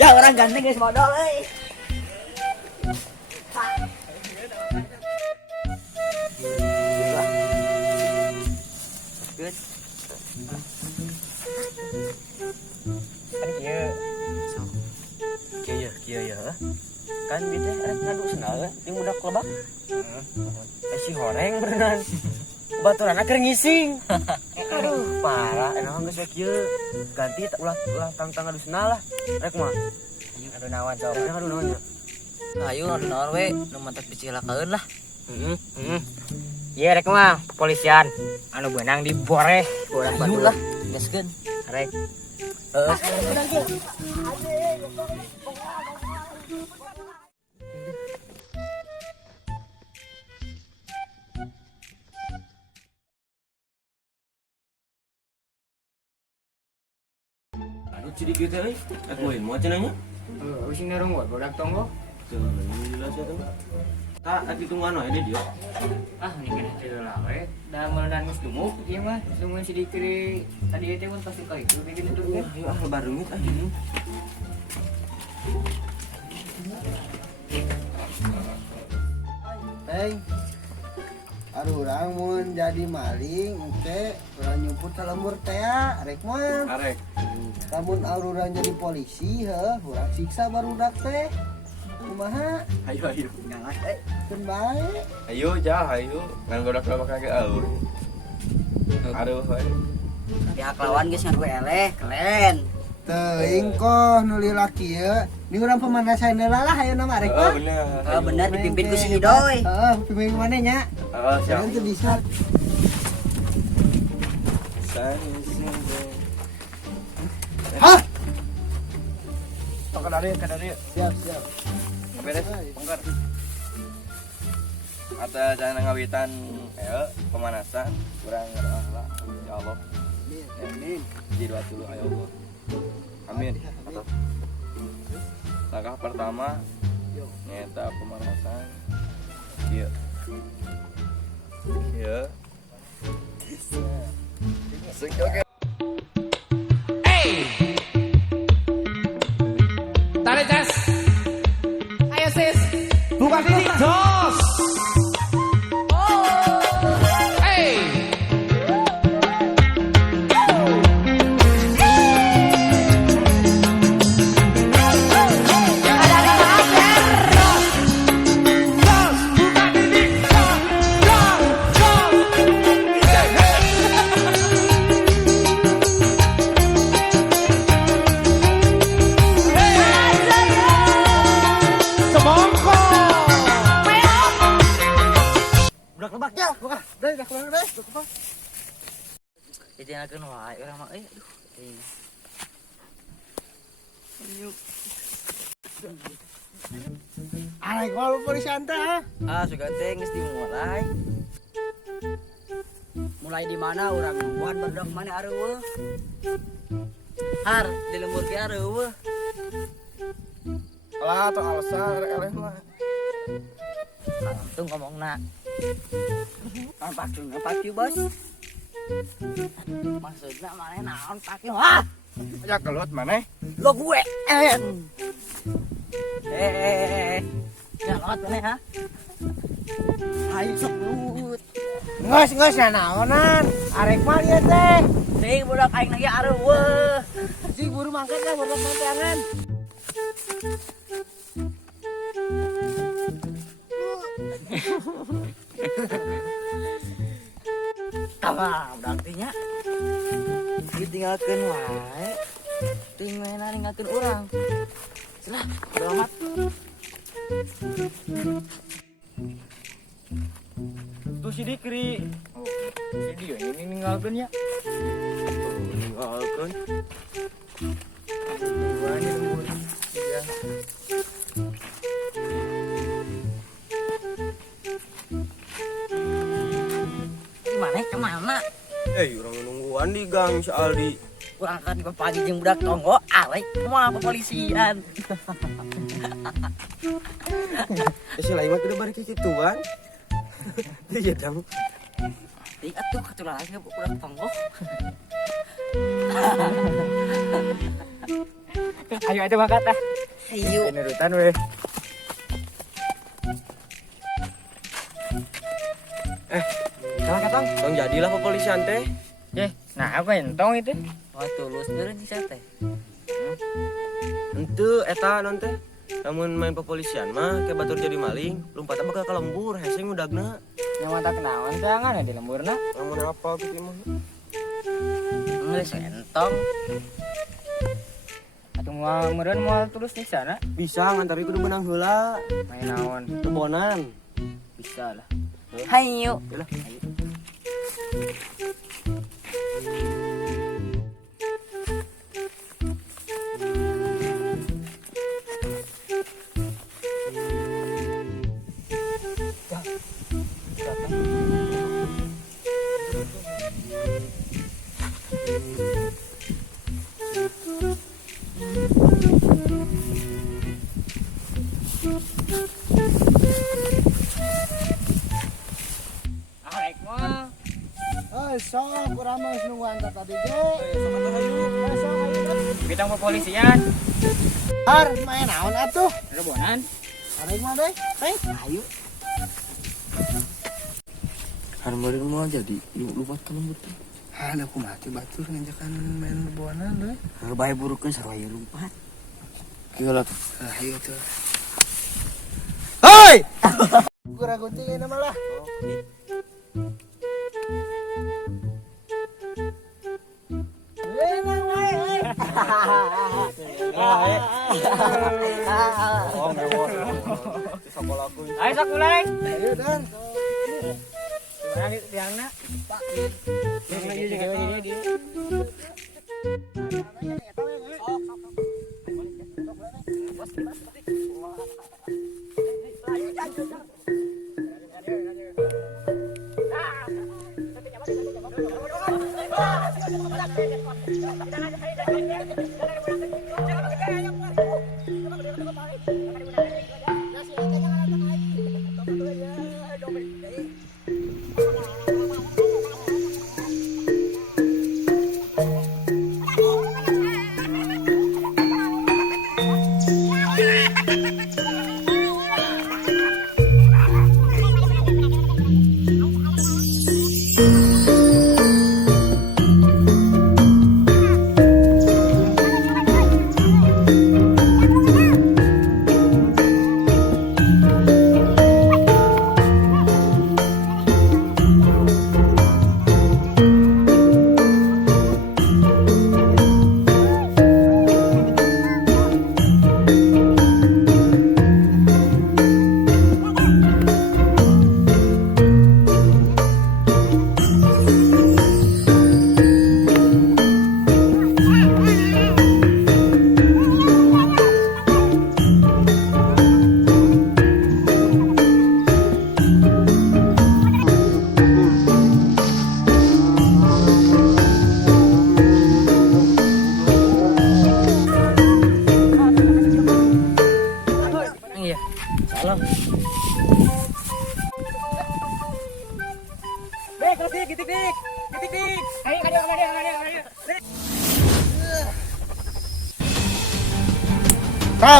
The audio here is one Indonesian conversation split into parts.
Ya orang ganteng guys modal Good. Kan kieu ya. Kan bieu teh ngadu senal jeung budak lebak. Si horeng beneran. Baturana keur ngising. Aduh, parah. Enahan geus kieu. Ganti ulah tang-tang ngadu senal lah. Rek mah. Aduh nawan sok. Aduh nawan ya. Ayo adu naon we, nu mantek dicilakaeun lah. Iya rek mah polisian anu beunang di boreh urang Bandung lah gaskeun rek Aduh ciri kita euy, aku moin moal cenanya. Using narung buat bodak tonggo. Tuh, ini jelas ya tuh. Tak, lagi tunggu anu ini dia. Ini kan cerita lah we. Da meureun geus dumuk ieu mah. Sumueun si dikiri tadi teh pun pasti ka itu bikin itu ya. Baru ngit aja. Teng, aduh orang mun jadi maling, oke, orang nyumput ke lembur teh, rek mah. Arek. Namun orang jadi polisi, orang siksa baru dak teh. Kumaha? Ayo. Ngangat keun bae. Ayo jah, ayo. Ngan godak lama kagak aur. Aduh, we. pihak lawan geus ngaku eleh keren Teuing koh nu lilaki ieu. Ni urang pemanasan heula lah ayeuna mah rek mah. Bener. bener dipimpin ku si Hidoy Heeh, pimpin mana nya? Siap. Jangan teu bisa. Hah? Tok kadari. Siap. Beres, bongkar. Ada jangan ngawitan pemanasan, kurang lah. Ya Allah. Amin. Jadi doa dulu ayo Allah. Amin. Atau langkah pertama nyata pemanasan. Iya. Oke. Tarik jas. Ayo sis. Buka diri jos. Hey. budak lebak ya Buka, deh, dah keluar deh. ditinggalkeun wae urang mah aduh Arek kalau polisi anta. sudah teh geus dimulai mulai di mana urang buat badak mana areueuh har di lembur ki areueuh Lah atau alasan eleh mah. langsung ngomongna pakai bos maksudnya mana naon pakai wah Ya kelut maneh. lo gue jangan mana ha ayo sok lut Ngos ya naonan. Arek mah ieu teh. ting budak aing lagi areueuh Si buru mangkat lah budak manteangan. Tama, berarti nya ditinggalkeun wae. Teuing mena ninggalkeun urang. Celah, bodo amat. Tuh si Dikri. Si dia ini ninggalkeun ya. Ninggalkeun. Dua nih lembur. Tiga. Gimana kemana? Orang nungguan di gang si Aldi. Urang kan ke pagi jeung budak tonggo, arek moal kepolisian. Si lain mah kudu bari kikituan. Iya dong. Ih, atuh katulah lagi budak tonggo. Ayo atuh bakat ah. Ayo. Nurutan we. Salah katang. Tong jadilah kepolisian teh. Nah apa entong itu? Wah tulus bener di teh. Ente eta non teh. Namun main kepolisian mah kayak batur jadi maling, lompatnya bakal kalembur, hesing udagna. Yang mata kenawan jangan di lemburna. Namun apa gitu mah? Geus entong. Atuh moal meureun moal tulus di sana. Bisa ngan tapi kudu benang heula. Main naon? Tebonan. Bisa lah. Hayu. Yalah. Arek mah. Sok urang mah geus nunggu anta tadi ge. Sok ayo. Bidang kepolisian. Har main naon atuh? Rebonan. Arek mah deh. Teh, ayo. Harmeureun mau jadi lupa kalembur teh. Ada aku mati batur ngajakan main buanan deh. Bae burukeun sarua ieu lompat. Kieu lah. Ayo tuh. Hoi! Gua gunting nama lah. Oh, mewah. Sekolah aku. Ayo sakulai. Ayo dan. Orang itu diangna.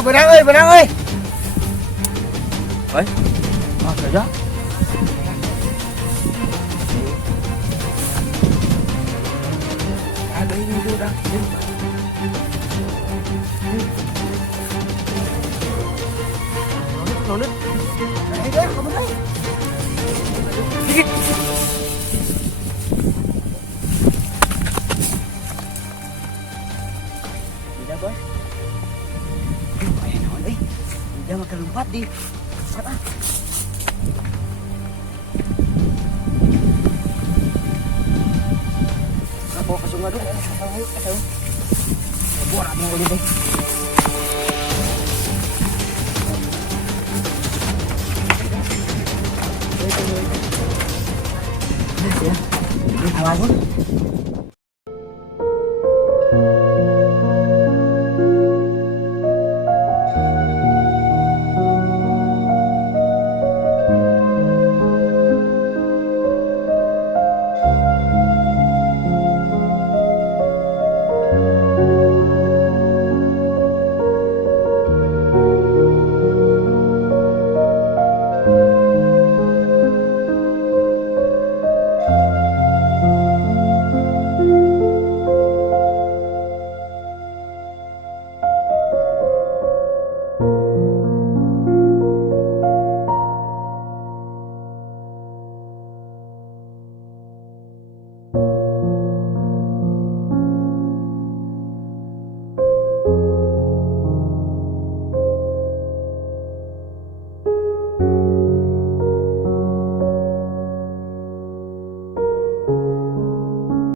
Benang euy, benang euy. Ah, saja. Ada ini udah. Nonut. Ayo, kamu deh. Tidak, Bos. Ayo, naon euy. Dia makan lompat di. Cepat ah. Bawa ke sungai dulu. Ayo. Borak mau dulu deh. Awas,